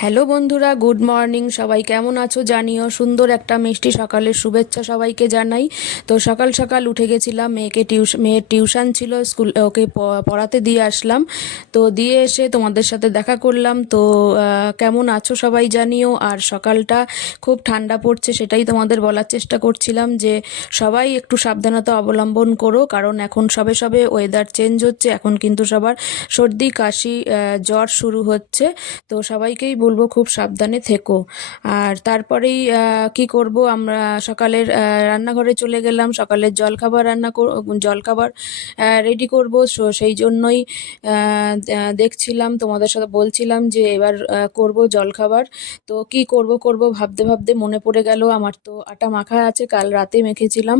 Hello বন্ধুরা, good morning. সবাই কেমন আছো জানিও? সুন্দর একটা মিষ্টি সকালের শুভেচ্ছা সবাইকে জানাই। তো সকাল সকাল উঠে গেছিলাম, মেয়েকে টিউশন মেয়ের টিউশন ছিল, স্কুল, ওকে পড়াতে দিয়ে আসলাম। তো দিয়ে এসে তোমাদের সাথে দেখা করলাম। তো কেমন আছো সবাই জানিও? আর সকালটা খুব ঠান্ডা পড়ছে সেটাই তোমাদের বলার চেষ্টা করছিলাম যে, সবাই একটু সাবধানতা অবলম্বন করো, কারণ এখন সবে সবে ওয়েদার চেঞ্জ হচ্ছে, এখন কিন্তু সবার সর্দি, কাশি জ্বর শুরু হচ্ছে। তো সবাইকেই বলব খুব সাবধানে থেকো। আর তারপরেই কি করব? আমরা সকালের রান্নাঘরে চলে গেলাম সকালের জলখাবার রান্না জলখাবার রেডি করব। সো সেই জন্যই দেখছিলাম তোমাদের সাথে বলছিলাম যে এবার করব জলখাবার। তো কি করব করব ভাবতে ভাবতে মনে পড়ে গেল আমার তো আটা মাখা আছে কাল রাতে মেখেছিলাম।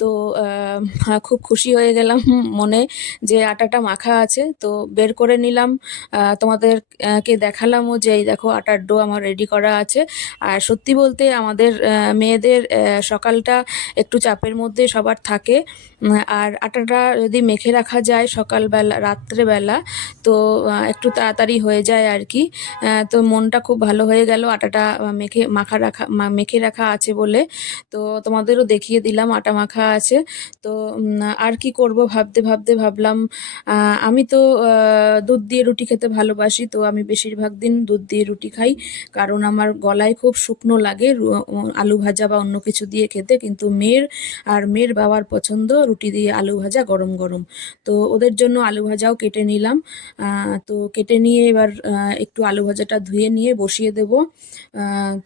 তো খুব খুশি হয়ে গেলাম মনে যে আটাটা মাখা আছে। তো বের করে নিলাম। আহ, তোমাদের কে দেখালামও যে এই দেখো আটার ডো আমার রেডি করা আছে। আর সত্যি বলতে আমাদের মেয়েদের সকালটা একটু চাপের মধ্যে সবার থাকে। আর আটাটা যদি মেখে রাখা যায় সকালবেলা, রাত্রেবেলা, তো একটু তাড়াতাড়ি হয়ে যায় আর কি। তো মনটা খুব ভালো হয়ে গেল আটাটা মেখে, মাখা রাখা মেখে রাখা আছে বলে। তো তোমাদেরও দেখিয়ে দিলাম আটা মাখা আছে। তো আর কি করব ভাবতে ভাবতে ভাবলাম আমি তো দুধ দিয়ে রুটি খেতে ভালোবাসি, তো আমি বেশিরভাগ দিন দুধ দিয়ে রুটি খাই। কারণ আমার গলায় খুব শুকনো লাগে আলু ভাজা বা অন্য কিছু দিয়ে খেতে। কিন্তু মেয়ের আর মেয়ের বাবার পছন্দ রুটি দিয়ে আলু ভাজা গরম গরম। তো ওদের জন্য আলু ভাজাও কেটে নিলাম। তো কেটে নিয়ে এবার একটু আলু ভাজাটা ধুয়ে নিয়ে বসিয়ে দেব।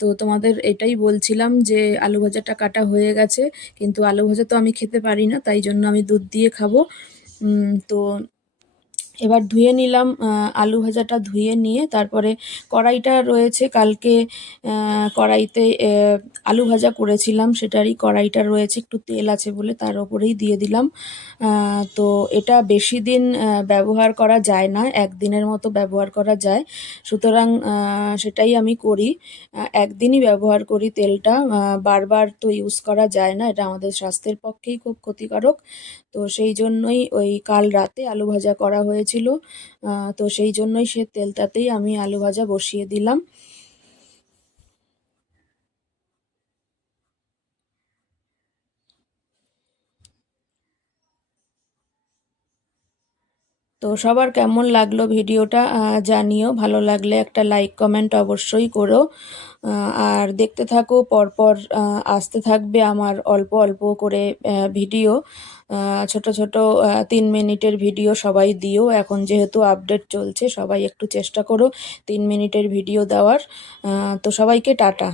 তো তোমাদের এটাই বলছিলাম যে আলু ভাজাটা কাটা হয়ে গেছে। কিন্তু আলু ভাজা তো আমি খেতে পারি না, তাই জন্য আমি দুধ দিয়ে খাব। তো এবার ধুয়ে নিলাম আলু ভাজাটা ধুয়ে নিয়ে তারপরে কড়াইটা রয়েছে কালকে কড়াইতে আলু ভাজা করেছিলাম, সেটারই কড়াইটা রয়েছে, একটু তেল আছে বলে তার ওপরেই দিয়ে দিলাম। তো এটা বেশি দিন ব্যবহার করা যায় না, একদিনের মতো ব্যবহার করা যায়। সুতরাং সেটাই আমি করি একদিনই ব্যবহার করি তেলটা বারবার তো ইউজ করা যায় না, এটা আমাদের স্বাস্থ্যের পক্ষেই খুব ক্ষতিকারক। তো সেই জন্যই ওই কাল রাতে আলু ভাজা করা হয়েছিল তো সেই জন্যই সে তেলটাতেই আমি আলু ভাজা বসিয়ে দিলাম। তো সবার কেমন লাগল ভিডিওটা জানিও। ভালো লাগলে একটা লাইক, কমেন্ট অবশ্যই করো। আর দেখতে থাকো, পরপর আসতে থাকবে আমার অল্প অল্প করে ভিডিও। ছোট ছোট তিন মিনিটের ভিডিও সবাই দিও। এখন যেহেতু আপডেট চলছে, সবাই একটু চেষ্টা করো তিন মিনিটের ভিডিও দেওয়ার। তো সবাইকে টাটা।